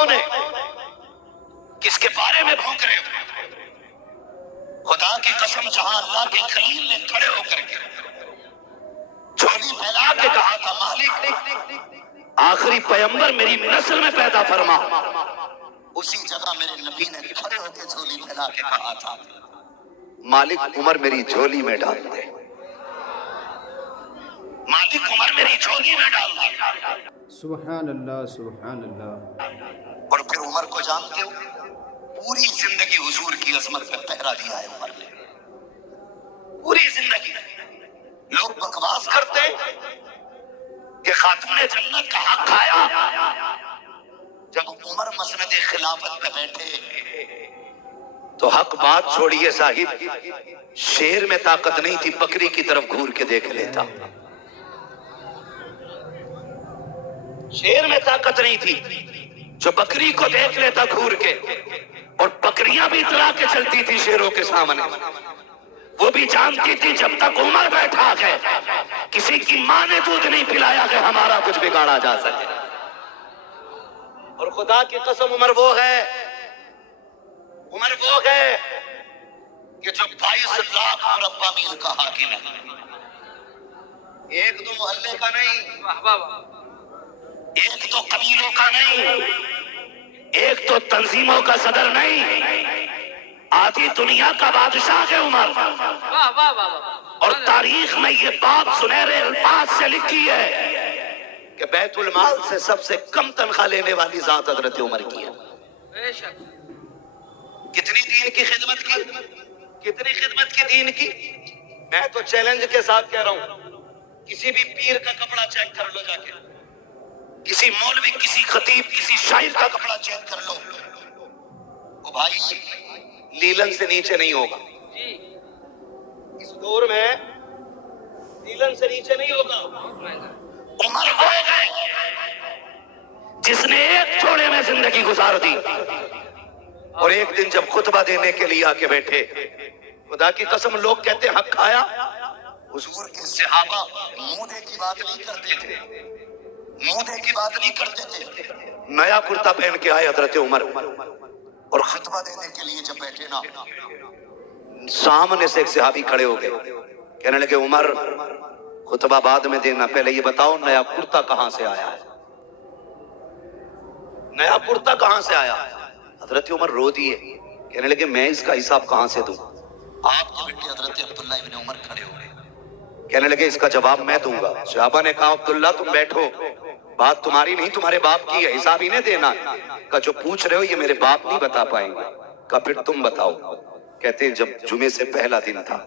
کون ہے؟ کس کے بارے میں بھونک رہے ہو؟ خدا کی قسم جہاں اللہ کے خلیل نے کھڑے ہو کر کے جھولی پھیلا کے کہا تھا مالک آخری پیغمبر میری نسل میں پیدا فرما، اسی جگہ میرے نبی نے کھڑے ہو کے جھولی پھیلا کے کہا تھا مالک عمر میری جھولی میں ڈال دے، مالک عمر میری جھولی میں ڈال دے۔ سبحان اللہ سبحان اللہ۔ اور پھر عمر کو جانتے ہو پوری زندگی حضور کی عظمت پہ پہرا دیا ہے عمر نے، پوری زندگی۔ لوگ بکواس کرتے کہ خاتون جنت کا حق کھایا، جب عمر مسند خلافت پہ بیٹھے تو حق بات چھوڑیے صاحب، شیر میں طاقت نہیں تھی بکری کی طرف گھور کے دیکھ لیتا، شیر میں طاقت نہیں تھی جو بکری کو دیکھ لیتا گھور کے، اور بکریاں بھی اترا کے چلتی تھی شیروں کے سامنے، وہ بھی جانتی تھی جب تک عمر بیٹھا ہے کسی کی ماں نے دودھ نہیں پلایا کہ ہمارا کچھ بگاڑا جا سکے۔ اور خدا کی قسم عمر وہ ہے کہ جو 22 لاکھ مربع میل کا حاکم ہے، ایک تو محلے کا نہیں، ایک تو قبیلوں کا نہیں، ایک تو تنظیموں کا صدر نہیں، آدھی دنیا کا بادشاہ ہے عمر۔ اور تاریخ میں یہ بات سنہرے الفاظ سے لکھی ہے کہ بیت المال سے سب سے کم تنخواہ لینے والی ذات حضرت عمر کی ہے۔ کتنی دین کی خدمت کی، کتنی خدمت کی دین کی۔ میں تو چیلنج کے ساتھ کہہ رہا ہوں، کسی بھی پیر کا کپڑا چیک کر لو جا کے، کسی مولوی، کسی خطیب، کسی شاعر کا کپڑا چیک کر لو، وہ بھائی لیلن سے نیچے نہیں ہوگا، اس دور میں لیلن سے نیچے نہیں ہوگا۔ عمر وہ ہے جس نے ایک جوڑے میں زندگی گزار دی، اور ایک دن جب خطبہ دینے کے لیے آ کے بیٹھے، خدا کی قسم لوگ کہتے ہیں حق کھایا، حضور کے صحابہ مودے کی بات نہیں کرتے تھے، مودے کی بات نہیں کرتے تھے، نیا کرتا پہن کے آئے حضرت عمر، اور خطبہ دینے کے لیے جب بیٹھے نا، سامنے سے ایک صحابی کھڑے ہو گئے، کہنے لگے عمر خطبہ بعد میں دینا، پہلے یہ بتاؤ نیا کرتا کہاں سے آیا ہے، نیا کرتا کہاں سے آیا ہے؟ حضرت عمر رو دیے، کہنے لگے میں اس کا حساب کہاں سے دوں؟ آپ کے بیٹے حضرت عبداللہ ابن عمر کھڑے ہو گئے، کہنے لگے اس کا جواب میں دوں گا۔ صحابہ نے کہا عبداللہ تم بیٹھو، بات تمہاری نہیں تمہارے باپ کی ہے، حساب ہی نہیں دینا۔ کہا جو پوچھ رہے ہو یہ میرے باپ نہیں بتا پائیں گے۔ کہا پھر تم بتاؤ۔ کہتے ہیں جب جمعے سے پہلا دن تھا،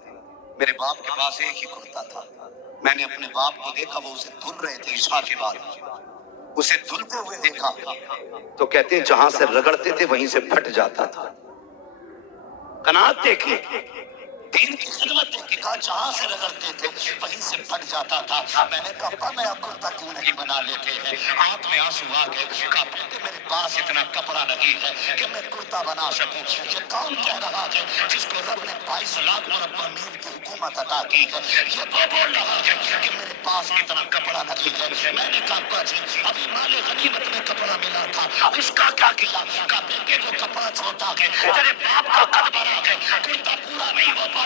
میرے باپ کے پاس ایک ہی کرتا تھا، میں نے اپنے باپ کو دیکھا وہ اسے دھل رہے تھے عشاء کے بعد، اسے دھلتے ہوئے دیکھا تو کہتے ہیں جہاں سے رگڑتے تھے وہیں سے پھٹ جاتا تھا۔ قناعت دیکھیے، دین کی خدمت دیکھیے، کہا جہاں سے رگڑتے تھے وہیں سے پھٹ جاتا تھا۔ میں نے کہا نیا کرتا کیوں نہیں بنا لیتے ہیں؟ آنکھ میں آنسو آ گئے، کہا بیٹے میرے پاس اتنا کپڑا نہیں ہے کہ میں کرتا بنا سکوں۔ یہ کون کہہ رہا ہے جس کو رب نے 22 لاکھ مربع میل کی حکومت عطا کی ہے؟ یہ وہ بول رہا ہے کہ میرے پاس اتنا کپڑا نہیں ہے۔ میں نے کہا ابا جی ابھی مال غنیمت میں کپڑا ملا تھا، اس کا کیا کیا؟ کہا بیٹے جو کپڑا چھوٹا ہے تیرے باپ کا قد بڑا ہے، کرتا پورا نہیں ہو پاتا۔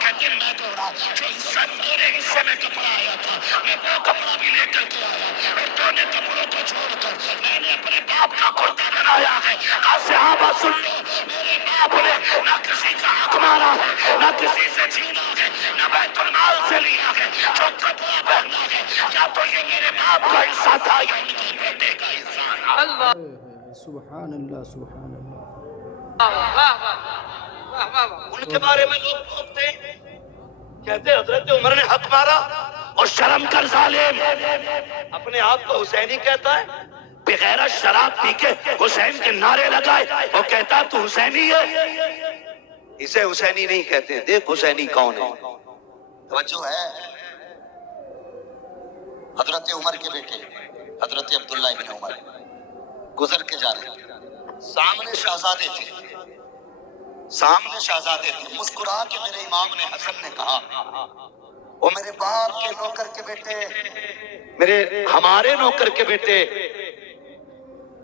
کہتے میں دوڑا، جو حصہ میرے حصے میں کپڑا آیا تھا میں وہ کپڑا بھی لے کر کے آیا، اور دونوں کپڑوں کو چھوڑ کر میں نے اپنے باپ کا کرتا بنایا ہے۔ کہا صحابہ سن لو، میرے باپ نے نہ کسی کا حق مارا ہے، نہ کسی سے چھینا ہے، نہ بیت المال سے لیا ہے۔ جو کپڑا پہنا ہے یا تو یہ میرے باپ کا حصہ تھا یا ان کے بیٹے کا حصہ تھا۔ سبحان اللہ سبحان اللہ۔ ان کے بارے میں لوگ بولتے ہیں، کہتے حضرت عمر نے حق مارا، اور شرم کر ظالم، اپنے آپ کو حسینی کہتا ہے، بغیر شراب پی کے حسین کے نعرے لگائے اور کہتا تو حسینی ہے۔ اسے حسینی نہیں کہتے، دیکھ حسینی کون ہے۔ توجہ ہے، حضرت عمر کے بیٹے حضرت عبداللہ ابن عمر گزر کے جا رہے ہیں، سامنے شہزادے تھے، سامنے شہزادے تھے، مسکرا کے میرے امام نے حسن نے کہا وہ میرے باپ کے نوکر کے بیٹے، ہمارے نوکر کے بیٹے،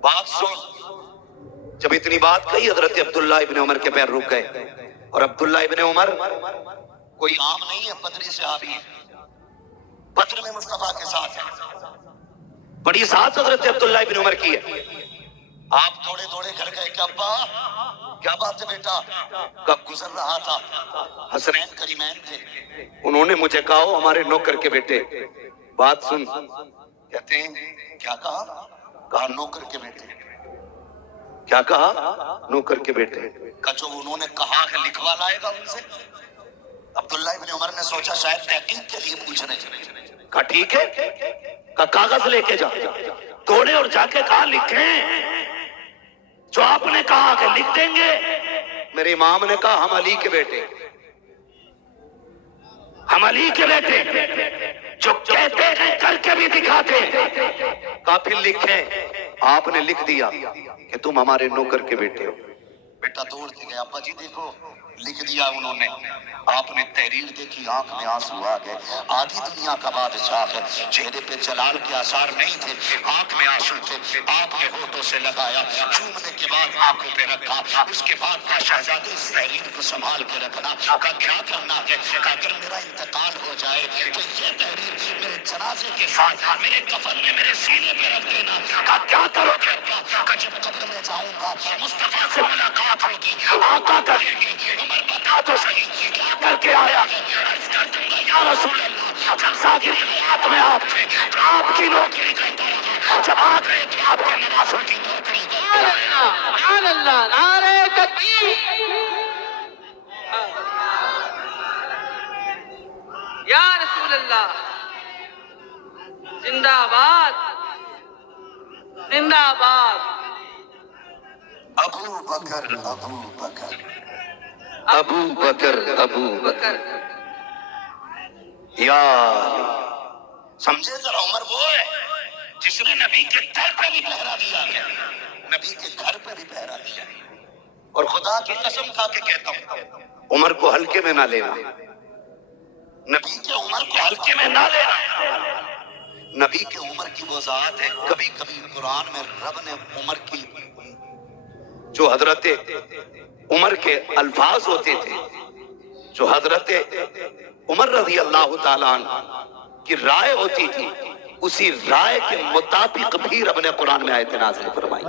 بات سن، जब इतनी बात कही हजरत अब्दुल्ला इब्न उमर के पैर रुक गए। और अब्दुल्ला इब्न उमर कोई आम नहीं है, बदरी सहाबी है, बद्र में मुस्तफा के साथ है, बड़ी साथ हजरत अब्दुल्ला इब्न उमर की है। आप दौड़े दौड़े घर गए कि अब्बा क्या बात है बेटा, कब गुजर रहा था, हसनैन करीमैन थे, उन्होंने मुझे कहा "ओ, हमारे नौकर के बेटे बात सुन"। कहते हैं क्या कहा? कहा नौकर के बेटे। क्या कहा? नौकर के बेटे का जो उन्होंने कहा है लिखवा लाएगा उनसे। अब्दुल्ला इब्न उमर ने सोचा शायद तहकीक के लिए पूछ रहे हैं। कहा ठीक है, का कागज लेके जा। तोड़े और जाके कहा लिखें जो आपने कहा कि लिख देंगे। मेरे इमाम ने कहा हम अली के बेटे, हम अली के बेटे, जो कहते हैं करके भी दिखाते हैं। कहा फिर लिखें। आपने लिख दिया कि तुम हमारे नौकर के बेटे हो। बेटा दौड़ के गया, अब्बा जी देखो लिख दिया उन्होंने। आपने तहरीर देखी, आंख में आंसू आ गए। आधी दुनिया का बादशाह है, चेहरे पे जलाल के आसार नहीं थे, आंख में आंसू थे। आपने होठों से लगाया, चूमने के बाद आंखों पे रखा। उसके बाद का शहजादे इस तहरीर को संभाल के रखना। का क्या करना है? का अगर मेरा इंतकाल हो जाए तो ये तहरीर मेरे जनाजे के साथ मेरे कफन में मेरे सीने पे रख देना। का क्या करोगे अब्बा? का जब कब्र में जाऊंगा मुस्तफा से मुलाकात होगी, आका कहेंगे उमर बता तो सही क्या करके आया है। अर्ज कर दूंगा या रसूल अल्लाह, जब सागिर हाथ में आप थे तो आपकी नौकरी करता रहा, जब आ गए तो आपके नवासों की नौकरी करता रहा। सुभान अल्लाह, नारे तकबीर, या रसूल अल्लाह, जिंदाबाद जिंदाबाद। अबू बकर अबू बकर अबू बकर अबू बकर यार, समझे जरा, उमर वो है जिसने नबी के दर पे भी पहरा दिया है, नबी के घर पे भी पहरा दिया है। और खुदा की कसम खा के कहता हूं उमर को हल्के में ना लेना, नबी के उमर को हल्के में ना लेना। नबी के उमर की वो जात है, कभी कभी कुरान में रब ने उमर की जो हजरत उमर के अल्फाज होते थे, जो हजरत उमर रज़ी अल्लाह ताला अन्हु की राय होती थी, उसी राय के मुताबिक भी रब ने कुरान में आयत नाज़िल फरमाई।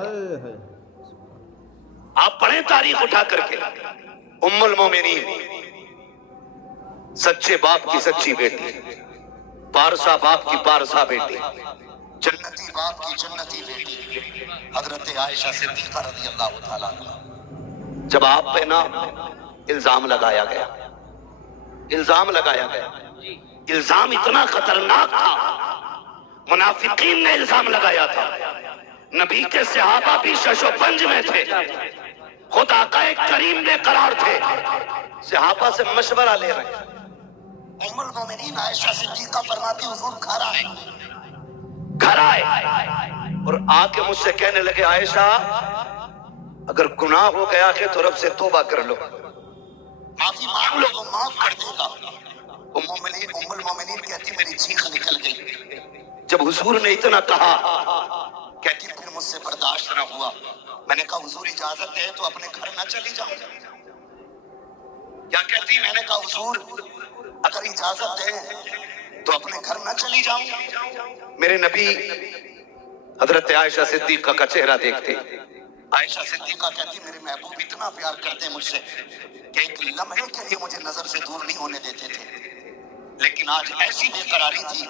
आप पढ़ें तारीख उठा करके, उम्मुल मोमिनीन, सच्चे बाप की सच्ची बेटी, पारसा बाप की पारसा बेटी, जन्नती बाप की जन्नती बेटी हजरत आयशा सिद्दीक़ा रज़ी अल्लाह ताला अन्हा। जब आप पे ना इल्जाम लगाया गया, इल्जाम लगाया गया, इल्जाम इतना खतरनाक था, मुनाफिकीन ने इल्जाम लगाया था, नबी के सहाबा भी शशोपंज में थे, खुद आकाए करीम बेकरार थे, सहाबा से मशवरा ले रहे हैं। उम्मुल मोमिनीन आयशा सिद्दीक़ा फरमाती हुजूर घर आए, घर आए और आके मुझसे कहने लगे आयशा अगर गुनाह हो गया है तो रब से तौबा कर लो, माफी मांग लो, वो माफ कर देगा। उम्मुल मोमिनीन कहती मेरी चीख निकल गई जब हुजूर ने इतना कहा। कहती फिर मुझसे बर्दाश्त न हुआ, मैंने कहा हुजूर इजाजत है तो अपने घर न चली जाऊं। क्या कहती? मैंने कहा हुजूर अगर इजाजत है तो अपने घर न चली जाऊं। मेरे नबी हजरत आयशा सिद्दीक़ा का चेहरा देखते, आयशा सिद्दीक़ा कहती मेरे महबूब इतना प्यार करते मुझसे कि एक लम्हे के लिए मुझे नजर से दूर नहीं होने देते थे, लेकिन आज ऐसी बेकरारी थी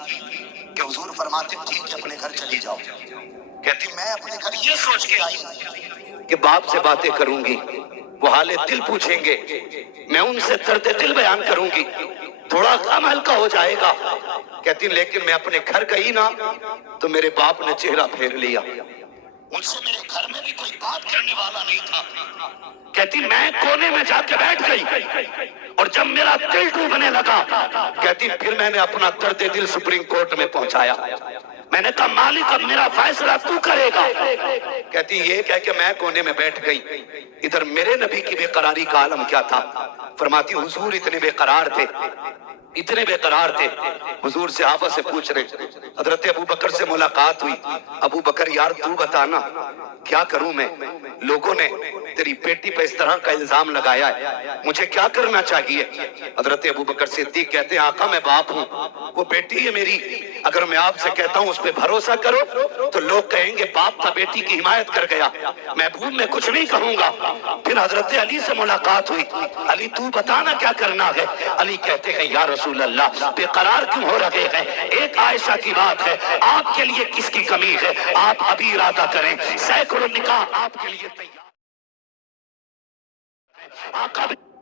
कि हुजूर फरमाते ठीक है अपने घर चली जाओ। कहती मैं अपने घर ये सोच के आई कि बाप से बातें करूंगी, वो हाले दिल पूछेंगे, मैं उनसे दर्द दिल बयान करूंगी, थोड़ा कम हल्का हो जाएगा। कहती लेकिन मैं अपने घर गई ना तो मेरे बाप ने चेहरा फेर लिया, मुझसे मेरे घर में भी कोई बात करने वाला नहीं था। कहती मैं कोने में जाके बैठ गई और जब मेरा दिल डूबने लगा, कहती फिर मैंने अपना दर्द दिल सुप्रीम कोर्ट में पहुंचाया। मैंने कहा मालिक अब मेरा फैसला तू करेगा। कहती ये कह के मैं कोने में बैठ गई। इधर मेरे नबी की बेकरारी का आलम क्या था। फरमाती हुजूर इतने बेकरार थे, इतने बेकरार थे, हुजूर से सहाबा से पूछ रहे। हजरत अबू बकर से मुलाकात हुई, अबू बकर यार तू बताना क्या करूं मैं। लोगों ने तेरी बेटी पे इस तरह का इल्जाम लगाया है, मुझे क्या करना चाहिए? हजरत अबू बकर सिद्दीक कहते हैं आका मैं बाप हूँ, वो बेटी है मेरी, अगर मैं आपसे कहता हूँ उस पे भरोसा करो तो लोग कहेंगे बाप था बेटी की हिमायत कर गया, महबूब मैं कुछ नहीं कहूंगा। फिर हजरत अली से मुलाकात हुई, अली तू बताना क्या करना है? अली कहते हैं या रसूल अल्लाह बेकरार क्यों हो रहे हैं, एक आयशा की बात है, आपके लिए किसकी कमी है, आप अभी इरादा करें, सैकड़ों निकाह आपके लिए तैयार। आका